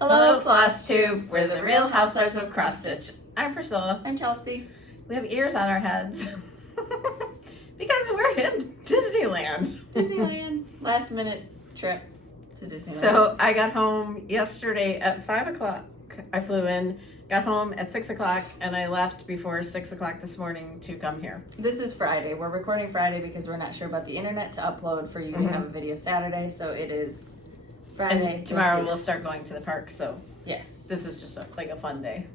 Hello, Flosstube. We're the Real Housewives of Crossstitch. I'm Priscilla. I'm Chelsea. We have ears on our heads because we're in Disneyland. Disneyland. Last minute trip to Disneyland. So I got home yesterday at 5 o'clock. I flew in, got home at 6 o'clock, and I left before 6 o'clock this morning to come here. This is Friday. We're recording Friday because we're not sure about the internet to upload for you to have a video Saturday. So it is Friday. And tomorrow we'll start going to the park. So yes, this is just like a fun day.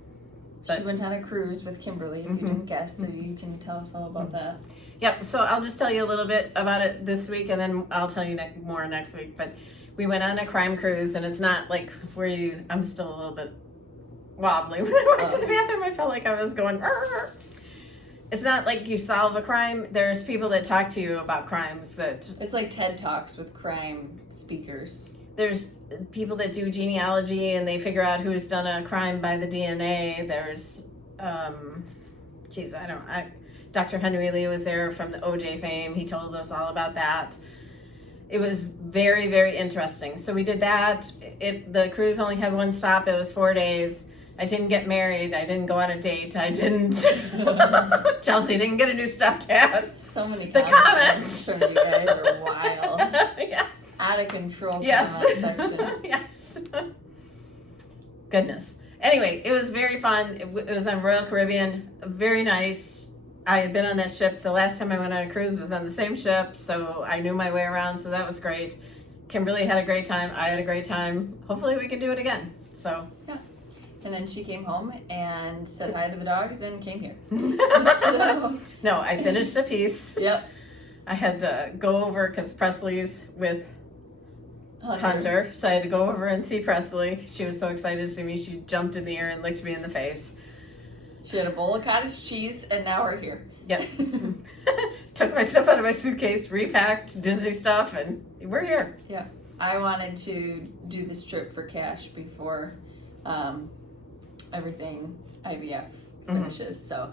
She went on a cruise with Kimberly, if you didn't guess, so you can tell us all about that. Yep, so I'll just tell you a little bit about it this week, and then I'll tell you more next week. But we went on a crime cruise, and it's not like I'm still a little bit wobbly. When I went to the bathroom, I felt like I was going, "Arr!" It's not like you solve a crime. There's people that talk to you about crimes that... It's like TED Talks with crime speakers. There's people that do genealogy and they figure out who's done a crime by the DNA. There's, Dr. Henry Lee was there from the OJ fame. He told us all about that. It was very, very interesting. So we did that. The cruise only had one stop. It was 4 days. I didn't get married. I didn't go on a date. I didn't. Chelsea didn't get a new stuffed cat. So many comments from you guys are wild. Yeah. Out of control. Yes. Comment section. Yes. Goodness. Anyway, it was very fun. It was on Royal Caribbean. Very nice. I had been on that ship. The last time I went on a cruise was on the same ship, so I knew my way around, so that was great. Kimberly had a great time. I had a great time. Hopefully we can do it again. So yeah. And then she came home and said hi to the dogs and came here. So. No, I finished a piece. Yep. I had to go over because Presley's with Hunter, so I had to go over and see Presley. She was so excited to see me. She jumped in the air and licked me in the face. She had a bowl of cottage cheese, and now we're here. Yep. Took my stuff out of my suitcase, repacked Disney stuff, and we're here. Yeah. I wanted to do this trip for cash before everything IVF finishes. So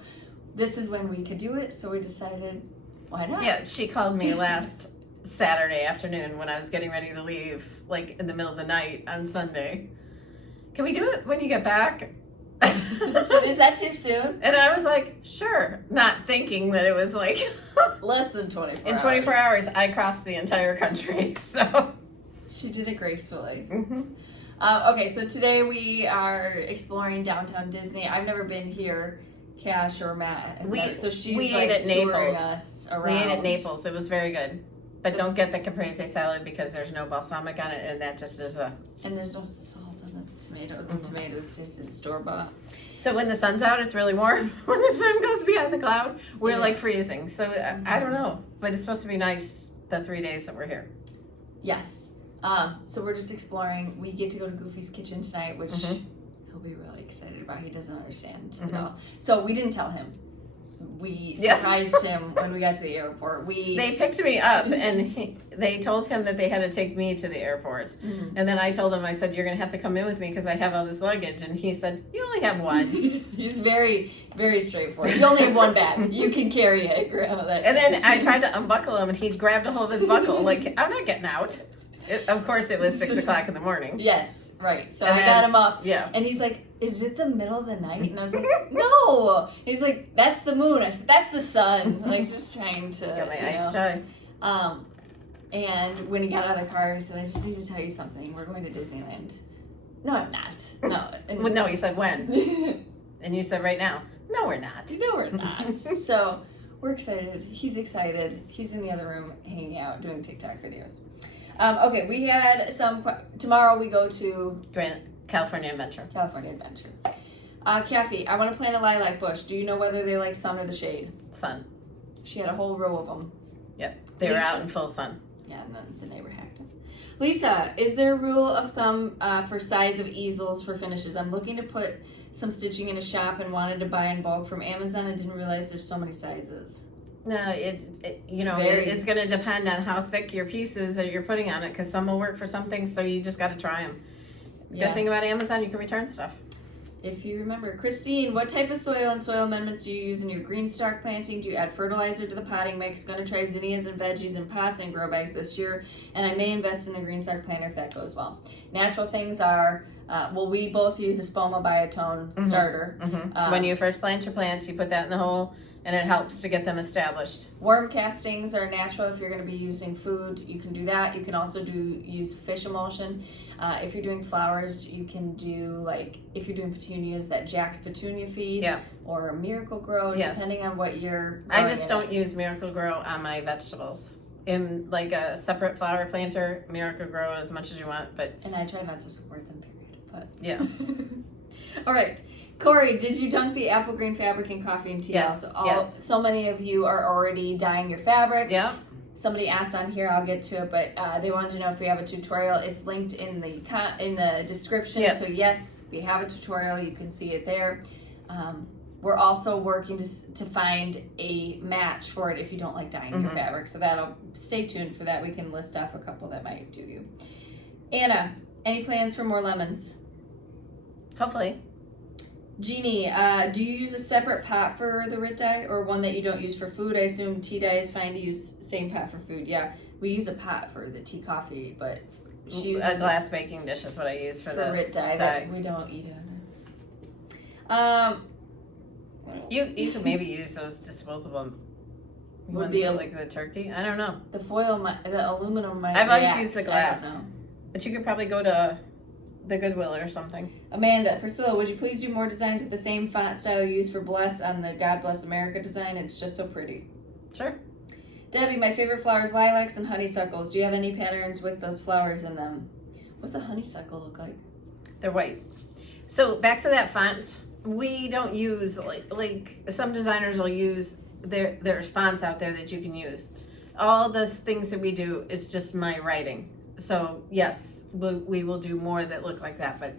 this is when we could do it, so we decided, why not? Yeah, she called me last Saturday afternoon when I was getting ready to leave, like in the middle of the night on Sunday. Can we do it when you get back? So is that too soon? And I was like, sure, not thinking that it was like less than 24 hours. In 24 hours, I crossed the entire country, so. She did it gracefully. Mm-hmm. Okay, so today we are exploring downtown Disney. I've never been here, Cash or Matt. So she's we like ate at touring Naples. us around. We ate at Naples. It was very good. But don't get the caprese salad because there's no balsamic on it, and that just is a... And there's no salt on the tomatoes. The tomatoes just in store-bought. So when the sun's out, it's really warm. When the sun goes behind the cloud, we're like freezing. So I don't know. But it's supposed to be nice the 3 days that we're here. Yes. So we're just exploring. We get to go to Goofy's Kitchen tonight, which he'll be really excited about. He doesn't understand at all. So we didn't tell him. We surprised him when we got to the airport. They picked me up and they told him that they had to take me to the airport. And then I told him, I said, you're going to have to come in with me because I have all this luggage. And he said, you only have one. He's very, very straightforward. You only have one bag. You can carry it, Grandma. And then I tried to unbuckle him and he grabbed a hold of his buckle. Like, I'm not getting out. Of course, it was 6 o'clock in the morning. Yes, right. So I got him up. Yeah. And he's like, is it the middle of the night? And I was like, no. He's like, that's the moon. I said, that's the sun. Like, just trying to. Got my ice chai. And when he got out of the car, he said, I just need to tell you something. We're going to Disneyland. No, I'm not. No. And well, no, he said when. And you said right now. No, we're not. No, we're not. So we're excited. He's excited. He's in the other room hanging out, doing TikTok videos. Okay, we had tomorrow we go to California Adventure. Kathy, I want to plant a lilac bush. Do you know whether they like sun or the shade? Sun. She had a whole row of them. Yep, they were out in full sun. Yeah, and then the neighbor hacked them. Lisa, is there a rule of thumb for size of easels for finishes? I'm looking to put some stitching in a shop and wanted to buy in bulk from Amazon and didn't realize there's so many sizes. No, it's going to depend on how thick your piece is that you're putting on it because some will work for some things, so you just got to try them. Good thing about Amazon, you can return stuff. If you remember. Christine, what type of soil and soil amendments do you use in your green stalk planting? Do you add fertilizer to the potting mix? Going to try zinnias and veggies in pots and grow bags this year, and I may invest in a green stalk planter if that goes well. Natural things are Well, we both use a Spoma Biotone starter. When you first plant your plants, you put that in the hole, and it helps to get them established. Worm castings are natural. If you're going to be using food, you can do that. You can also use fish emulsion. If you're doing flowers, you can do, like, if you're doing petunias, that Jack's Petunia feed, or Miracle Grow, depending on what you're I just don't use Miracle Grow on my vegetables. In like a separate flower planter, Miracle Grow as much as you want, but and I try not to support them, period. But yeah. All right, Corey, did you dunk the apple green fabric in coffee and tea? Yes. So many of you are already dyeing your fabric. Yeah. Somebody asked on here, I'll get to it, but they wanted to know if we have a tutorial. It's linked in the description. Yes. So yes, we have a tutorial. You can see it there. We're also working to find a match for it if you don't like dyeing your fabric. So that'll stay tuned for that. We can list off a couple that might do you. Anna, any plans for more lemons? Hopefully. Jeannie, do you use a separate pot for the RIT dye or one that you don't use for food? I assume tea dye is fine to use same pot for food. Yeah, we use a pot for the tea coffee, but she uses a glass baking dish is what I use for the RIT dye. But we don't eat it. You could maybe use those disposable ones like the turkey. I don't know. The foil, the aluminum might. I've always used the glass, I don't know. But you could probably go to the Goodwill or something. Amanda, Priscilla, would you please do more designs with the same font style you use for Bless on the God Bless America design? It's just so pretty. Sure. Debbie, my favorite flowers, lilacs and honeysuckles. Do you have any patterns with those flowers in them? What's a honeysuckle look like? They're white. So back to that font. We don't use like some designers will use there's fonts out there that you can use. All the things that we do is just my writing. So yes, we will do more that look like that, but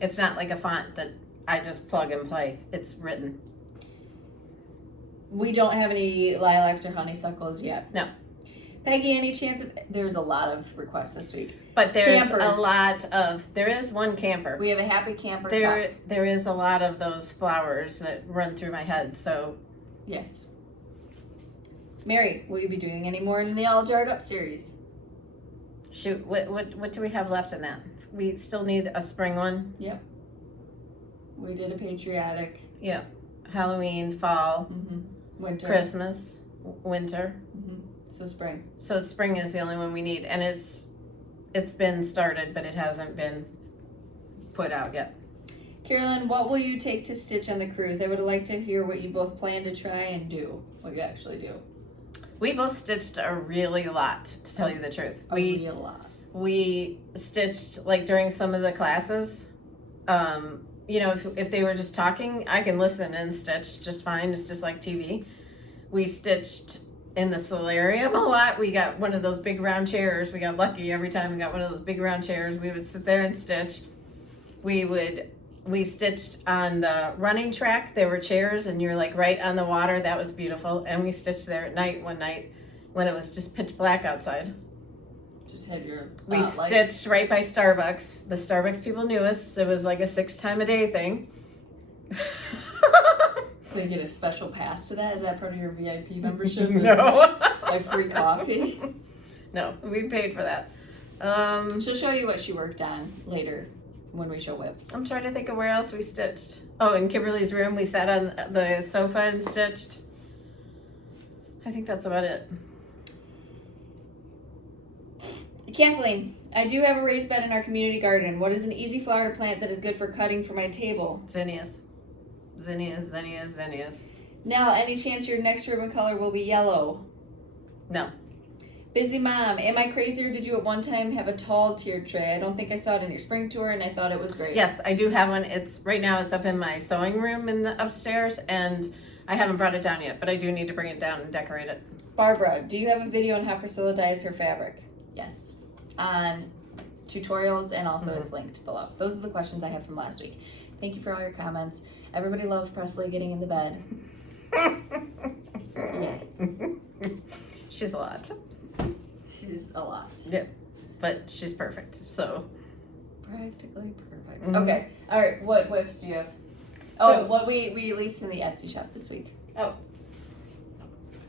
it's not like a font that I just plug and play. It's written. We don't have any lilacs or honeysuckles yet. No. Peggy, any chance of, there's a lot of requests this week. But there's Campers. a lot of, there is one camper. We have a happy camper. There is a lot of those flowers that run through my head, so. Yes. Mary, will you be doing any more in the All Jarred Up series? Shoot, what do we have left in that? We still need a spring one. Yep. We did a patriotic. Yep. Halloween, fall, winter, Christmas, winter. So spring. So spring is the only one we need, and it's been started, but it hasn't been put out yet. Carolyn, what will you take to stitch on the cruise? I would like to hear what you both plan to try and do. What you actually do. We both stitched a really lot, to tell you the truth. A real lot. We stitched like during some of the classes. If they were just talking, I can listen and stitch just fine. It's just like TV. We stitched in the solarium a lot. We got one of those big round chairs. We got lucky every time we got one of those big round chairs. We would sit there and stitch. We stitched on the running track. There were chairs and you're like right on the water. That was beautiful. And we stitched there at night one night when it was just pitch black outside. Just had your We stitched right by Starbucks. The Starbucks people knew us. It was like a 6 time a day thing. They get a special pass to that? Is that part of your VIP membership? No. Like free coffee? No, we paid for that. She'll show you what she worked on later when we show whips. I'm trying to think of where else we stitched. Oh, in Kimberly's room, we sat on the sofa and stitched. I think that's about it. Kathleen, I do have a raised bed in our community garden. What is an easy flower to plant that is good for cutting for my table? Zinnias. Zinnias. Nell, any chance your next ribbon color will be yellow? No. Busy Mom, am I crazy or did you at one time have a tall tiered tray? I don't think I saw it in your spring tour and I thought it was great. Yes, I do have one. Right now it's up in my sewing room in the upstairs and I haven't brought it down yet, but I do need to bring it down and decorate it. Barbara, do you have a video on how Priscilla dyes her fabric? Yes. On tutorials and also it's linked below. Those are the questions I have from last week. Thank you for all your comments. Everybody loved Presley getting in the bed. Yeah. She's a lot. She's a lot. Yeah, but she's perfect, so. Practically perfect. Okay, all right, what whips do you have? Oh, what we released in the Etsy shop this week. Oh.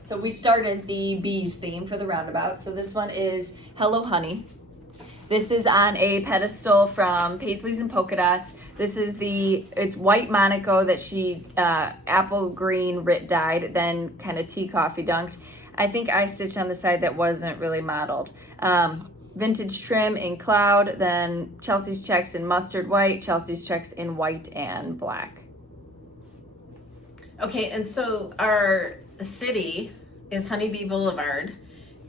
So we started the bees theme for the roundabout. So this one is Hello Honey. This is on a pedestal from Paisleys and Polka Dots. This is it's white Monaco that she apple green Rit dyed, then kind of tea coffee dunked. I think I stitched on the side that wasn't really modeled. Vintage trim in cloud, then Chelsea's checks in mustard white, Chelsea's checks in white and black. Okay, and so our city is Honeybee Boulevard,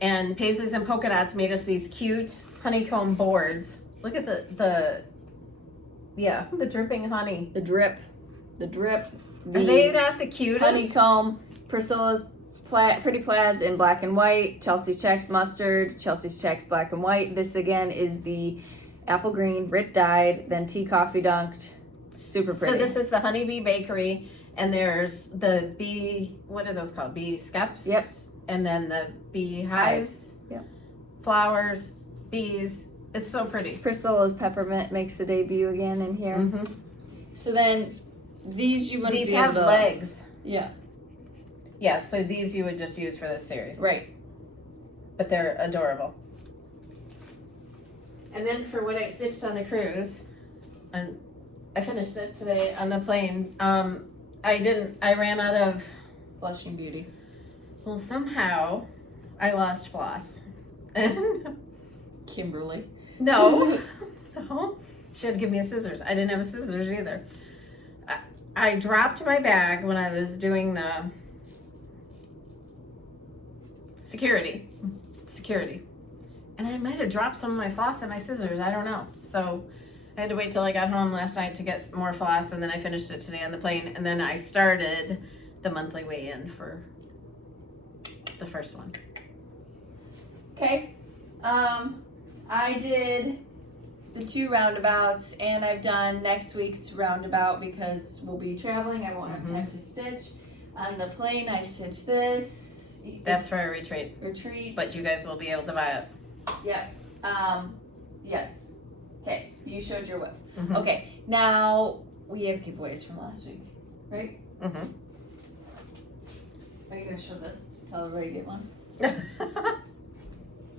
and Paisleys and Polka Dots made us these cute honeycomb boards. Look at the dripping honey. The drip. Are they not the cutest? Honeycomb. Priscilla's pretty plaids in black and white. Chelsea's checks mustard. Chelsea's checks black and white. This again is the apple green Rit dyed, then tea coffee dunked. Super pretty. So this is the Honeybee Bakery, and there's the bee. What are those called? Bee skeps. Yep. And then the beehives. Yep. Flowers, bees. It's so pretty. Priscilla's peppermint makes a debut again in here. Mm-hmm. So then these you want to be able have to... legs. Yeah. Yeah, so these you would just use for this series. Right. But they're adorable. And then for what I stitched on the cruise, and I finished it today on the plane, I ran out of... Blushing Beauty. Well, somehow I lost floss. Kimberly. No. She had to give me a scissors. I didn't have a scissors either. I dropped my bag when I was doing the security. And I might have dropped some of my floss and my scissors. I don't know. So I had to wait till I got home last night to get more floss, and then I finished it today on the plane. And then I started the monthly weigh-in for the first one. Okay. I did the 2 roundabouts, and I've done next week's roundabout because we'll be traveling. I won't have time to stitch. On the plane, I stitched this. That's for a retreat. But you guys will be able to buy it. Yep. Yes. Okay. You showed your whip. Mm-hmm. Okay. Now we have giveaways from last week, right? Mm-hmm. Are you gonna show this? Tell everybody to get one.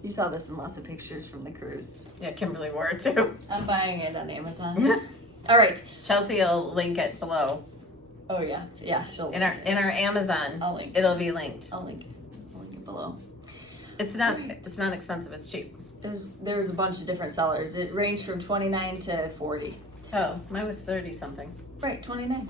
You saw this in lots of pictures from the cruise. Yeah, Kimberly wore it too. I'm buying it on Amazon. All right. Chelsea will link it below. Oh yeah, she'll in our Amazon. I'll link. It'll be linked. I'll link it below. It's not expensive. It's cheap. There's a bunch of different sellers. It ranged from $29 to $40. Oh, mine was 30 something. Right, $29.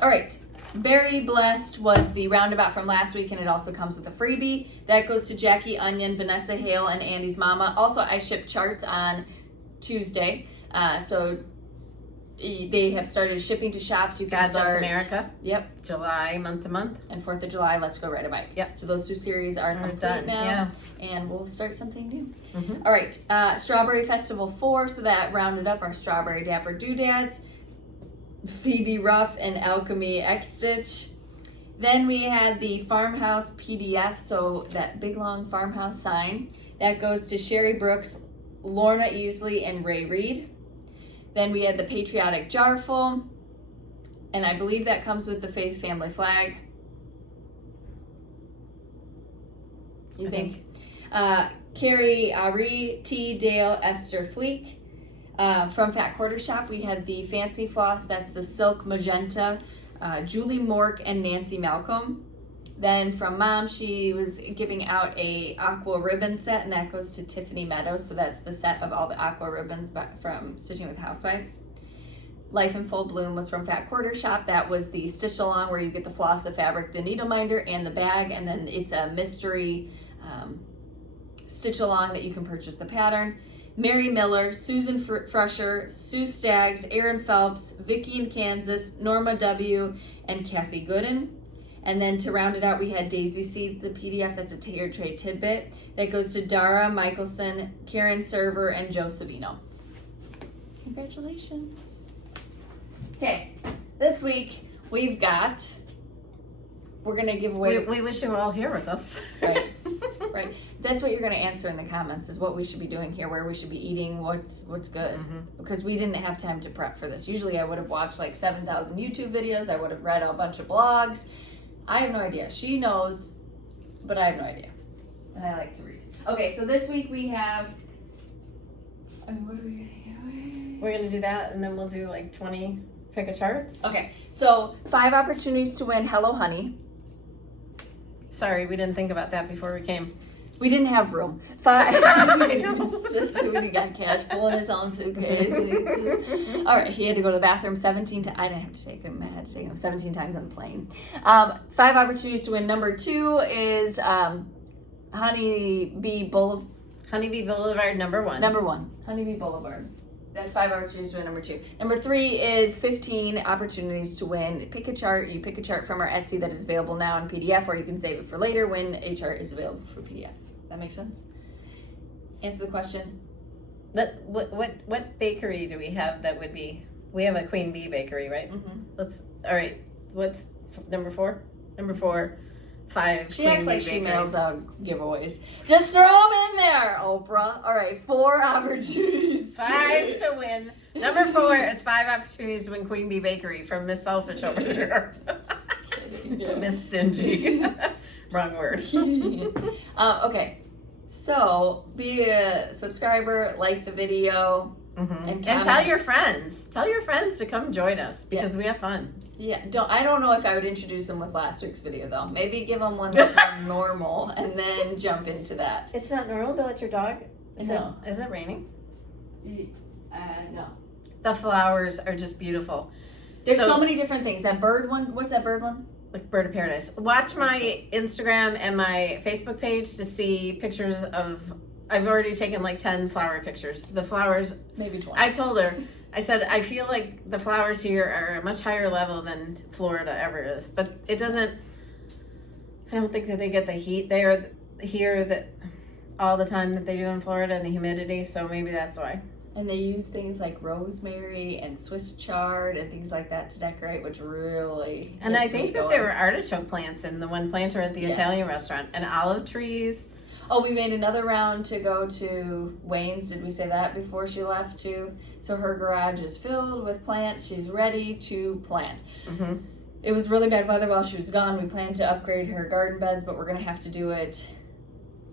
All right. Very Blessed was the roundabout from last week, and it also comes with a freebie. That goes to Jackie Onion, Vanessa Hale, and Andy's mama. Also, I shipped charts on Tuesday, so they have started shipping to shops. You can God start. Bless America. Yep. July, month to month. And 4th of July, Let's Go Ride a Bike. Yep. So those 2 series are complete done now. Yeah. And we'll start something new. Mm-hmm. All right. Strawberry Festival 4. So that rounded up our Strawberry Dapper Doodads, Phoebe Ruff, and Alchemy X Stitch. Then we had the Farmhouse PDF. So that big long farmhouse sign. That goes to Sherry Brooks, Lorna Easley, and Ray Reed. Then we had the Patriotic Jarful, and I believe that comes with the Faith Family Flag. You think? Carrie Ari, T. Dale, Esther Fleek. From Fat Quarter Shop, we had the Fancy Floss, that's the Silk Magenta, Julie Mork, and Nancy Malcolm. Then from Mom, she was giving out a aqua ribbon set, and that goes to Tiffany Meadows. So that's the set of all the aqua ribbons from Stitching with Housewives. Life in Full Bloom was from Fat Quarter Shop. That was the stitch along where you get the floss, the fabric, the needle minder, and the bag. And then it's a mystery stitch along that you can purchase the pattern. Mary Miller, Susan Fresher, Sue Staggs, Erin Phelps, Vicki in Kansas, Norma W., and Kathy Gooden. And then to round it out, we had Daisy Seeds, the PDF, that's a tiered trade tidbit. That goes to Dara Michelson, Karen Server, and Joe Savino. Congratulations. Okay, this week we're going to give away. We wish you were all here with us. Right, right. That's what you're going to answer in the comments is what we should be doing here, where we should be eating, what's good. Mm-hmm. Because we didn't have time to prep for this. Usually I would have watched like 7,000 YouTube videos. I would have read a bunch of blogs. I have no idea. She knows, but I have no idea. And I like to read. Okay, so this week we have I mean, what are we gonna do? We're gonna do that, and then we'll do like 20 pick-a-charts. Okay, so 5 opportunities to win Hello Honey. Sorry, we didn't think about that before we came. We didn't have room. 5. It's just when he got cash pulling his own suitcase. All right, he had to go to the bathroom 17 times. I didn't have to take him. I had to take him 17 times on the plane. 5 opportunities to win. Number 2 is Honeybee Boulevard. Honeybee Boulevard, number 1. Number 1, Honeybee Boulevard. That's 5 opportunities to win. Number 2. Number 3 is 15 opportunities to win. Pick a chart. You pick a chart from our Etsy that is available now in PDF, or you can save it for later when a chart is available for PDF. That makes sense? Answer the question. What bakery do we have that would be? We have a Queen Bee bakery, right? Mm-hmm. All right. What's number 4? Number 4, 5. She Queen acts like Bee she bakeries. mails out giveaways. Just throw them in there, Oprah. All right, 4 opportunities. 5 to win. Number 4 is 5 opportunities to win Queen Bee Bakery from Miss Selfish over here. Yeah. Miss Stingy. Wrong word. Okay, so be a subscriber, like the video, and tell your friends. Tell your friends to come join us because we have fun. Yeah, I don't know if I would introduce them with last week's video though. Maybe give them one that's more normal and then jump into that. It's not normal to let your dog. No. Is it raining? No. The flowers are just beautiful. There's so many different things. That bird one. What's that bird one? Like Bird of Paradise. Watch my Instagram and my Facebook page to see pictures of. I've already taken like 10 flower pictures. The flowers. Maybe 20. I told her. I said I feel like the flowers here are a much higher level than Florida ever is, but it doesn't. I don't think that they get the heat there here that all the time that they do in Florida and the humidity. So maybe that's why. And they use things like rosemary and Swiss chard and things like that to decorate, which really. And I think that there were artichoke plants in the one planter at the Italian restaurant and olive trees. Oh, we made another round to go to Wayne's. Did we say that before she left too? So her garage is filled with plants. She's ready to plant. Mm-hmm. It was really bad weather while she was gone. We planned to upgrade her garden beds, but we're going to have to do it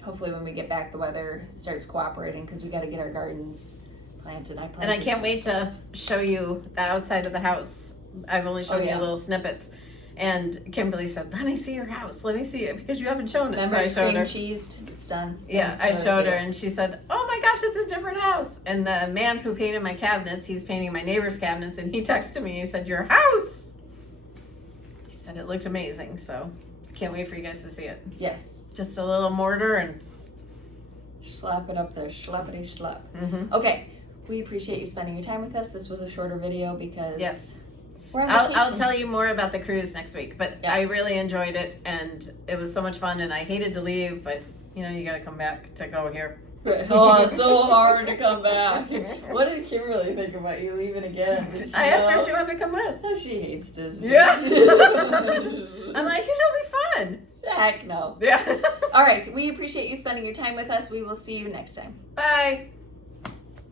hopefully when we get back the weather starts cooperating because we got to get our gardens planted. And I can't wait to show you the outside of the house. I've only shown you little snippets. And Kimberly said, "Let me see your house. Let me see it because you haven't shown it." Remember, so I showed her. cheesed. It's done. Yeah, I showed her, and she said, "Oh my gosh, it's a different house." And the man who painted my cabinets, he's painting my neighbor's cabinets, and he texted me. He said, "Your house." He said it looked amazing. So I can't wait for you guys to see it. Yes. Just a little mortar and slap it up there, slappity slap. Mm-hmm. Okay, we appreciate you spending your time with us. This was a shorter video because we're on I'll vacation. tell you more about the cruise next week, but I really enjoyed it and it was so much fun and I hated to leave, but you know, you got to come back to go here. Oh, it's so hard to come back. What did Kimberly think about you leaving again? I asked her if she wanted to come with. Oh, she hates Disney. Yeah. I'm like, it'll be fun. Heck no. Yeah. All right, we appreciate you spending your time with us. We will see you next time. Bye.